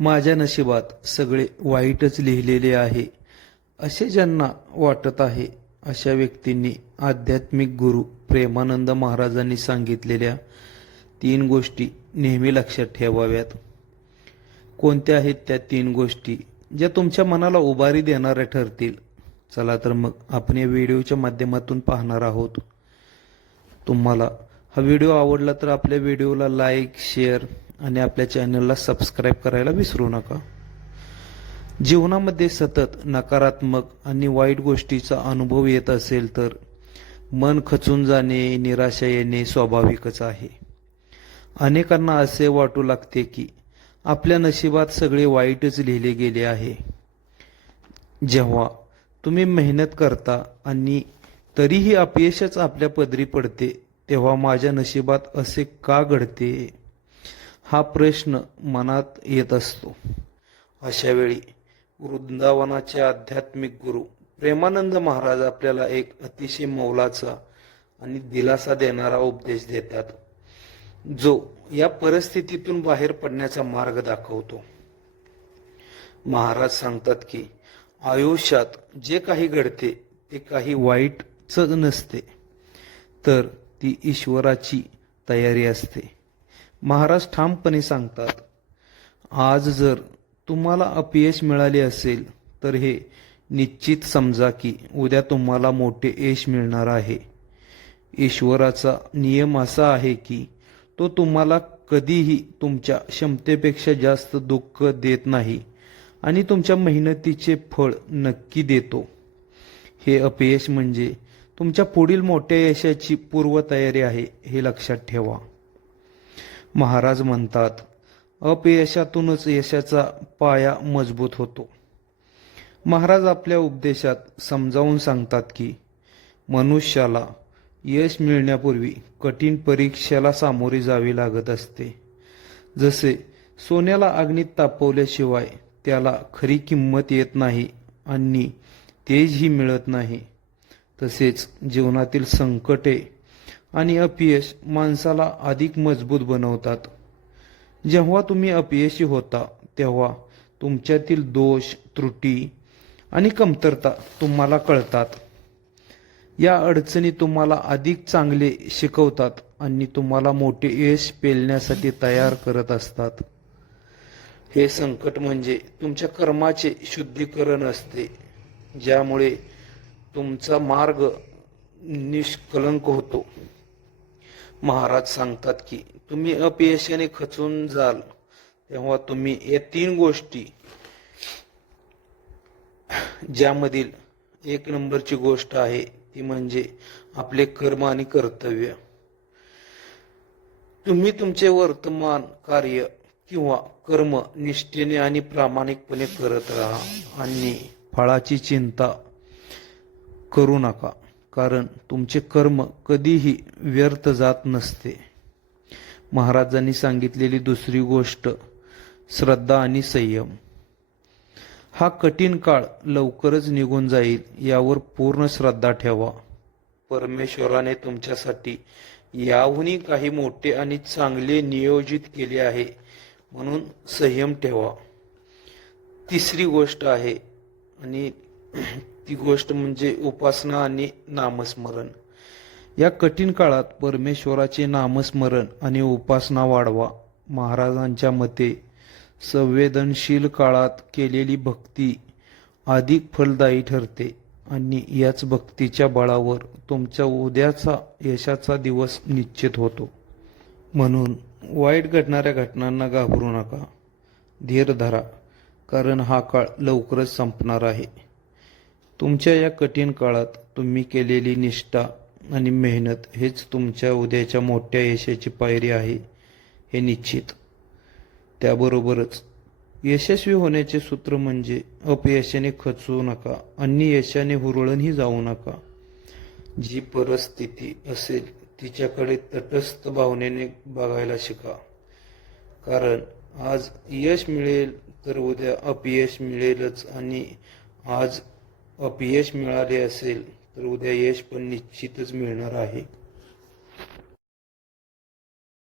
माझ्या नशिबात सगळे वाईटच लिहिलेले आहे. असे ज्यांना वाटत आहे अशा व्यक्तींनी आध्यात्मिक गुरु प्रेमानंद महाराजांनी सांगितलेल्या तीन गोष्टी नेहमी लक्षात ठेवाव्यात. कोणत्या आहेत त्या तीन गोष्टी ज्या तुमच्या मनाला उभारी देणाऱ्या ठरतील? चला तर मग आपण या व्हिडिओच्या माध्यमातून पाहणार आहोत. तुम्हाला हा व्हिडिओ आवडला तर आपल्या व्हिडिओला लाईक शेअर आणि आपल्या चॅनलला सबस्क्राईब करायला विसरू नका. जीवनामध्ये सतत नकारात्मक आणि वाईट गोष्टीचा अनुभव येत असेल तर मन खचून जाणे निराशा येणे स्वाभाविकच आहे. अनेकांना असे वाटू लागते की आपल्या नशिबात सगळे वाईटच लिहिले गेले आहे. जेव्हा तुम्ही मेहनत करता आणि तरीही अपयशच आपल्या पदरी पडते तेव्हा माझ्या नशिबात असे का घडते? हा प्रश्न मनात येत असतो. अशा वेळी वृंदावनाचे आध्यात्मिक गुरु प्रेमानंद महाराज आपल्याला एक अतिशय मौलाचा आणि दिलासा देणारा उपदेश देतात. जो या परिस्थितीतून बाहेर पडण्याचा मार्ग दाखवतो. महाराज सांगतात की आयुष्यात जे काही घडते ते काही वाईटच नसते. तर ती ईश्वराची तयारी असते. महाराज ठामपणे सांगतात आज जर तुम्हाला अपयश मिळाले असेल तर हे निश्चित समजा की उद्या तुम्हाला मोठे यश मिळणार आहे. ईश्वराचा नियम असा आहे की तो तुम्हाला कधीही तुमच्या क्षमतेपेक्षा जास्त दुःख देत नाही आणि तुमच्या मेहनतीचे फळ नक्की देतो. हे अपयश म्हणजे तुमच्या पुढील मोठ्या यशाची पूर्वतयारी आहे हे लक्षात ठेवा. महाराज म्हणतात अपयशातूनच यशाचा पाया मजबूत होतो. महाराज आपल्या उपदेशात समजावून सांगतात की मनुष्याला यश मिळण्यापूर्वी कठीण परीक्षेला सामोरे जावे लागत असते. जसे सोन्याला अग्नीत तापवल्याशिवाय त्याला खरी किंमत येत नाही आणि तेजही मिळत नाही तसेच जीवनातील संकटे आणि अपयश माणसाला अधिक मजबूत बनवतात. जेव्हा तुम्ही अपयशी होता तेव्हा तुमच्यातील दोष त्रुटी आणि कमतरता तुम्हाला कळतात. या अडचणी तुम्हाला अधिक चांगले शिकवतात आणि तुम्हाला मोठे यश पेलण्यासाठी तयार करत असतात. हे संकट म्हणजे तुमच्या कर्माचे शुद्धीकरण असते ज्यामुळे तुमचा मार्ग निष्कलंक होतो. महाराज सांगतात की तुम्ही अपयशाने खचून जाल. तेव्हा तुम्ही या तीन गोष्टी ज्यामधील एक नंबरची गोष्ट आहे ती म्हणजे आपले कर्म आणि कर्तव्य. तुम्ही तुमचे वर्तमान कार्य किंवा कर्म निष्ठेने आणि प्रामाणिकपणे करत राहा आणि फळाची चिंता करू नका. कारण तुमचे कर्म कधीही व्यर्थ जात नसते. महाराजांनी सांगितलेली दुसरी गोष्ट श्रद्धा आणि संयम. हा कठीण काळ लवकरच निघून जाईल यावर पूर्ण श्रद्धा ठेवा. परमेश्वराने तुमच्यासाठी याहूनही काही मोठे आणि चांगले नियोजित केले आहे म्हणून संयम ठेवा. तिसरी गोष्ट आहे आणि ती गोष्ट म्हणजे उपासना आणि नामस्मरण. या कठीण काळात परमेश्वराचे नामस्मरण आणि उपासना वाढवा. महाराजांच्या मते संवेदनशील काळात केलेली भक्ती अधिक फलदायी ठरते आणि याच भक्तीच्या बळावर तुमच्या उद्याचा यशाचा दिवस निश्चित होतो. म्हणून वाईट घडणाऱ्या घटनांना घाबरू नका. धीर धरा कारण हा काळ लवकरच संपणार आहे. तुमच्या या कठीण काळात तुम्ही केलेली निष्ठा आणि मेहनत हेच तुमच्या उद्याच्या मोठ्या यशाची पायरी आहे हे निश्चित. त्याबरोबरच यशस्वी होण्याचे सूत्र म्हणजे अपयशाने खचू नका आणि यशाने हुरळणही जाऊ नका. जी परिस्थिती असेल तिच्याकडे तटस्थ भावनेने बघायला शिका. कारण आज यश मिळेल तर उद्या अपयश मिळेलच आणि आज अपयश मिळाले असेल तर उद्या यश पण निश्चितच मिळणार आहे.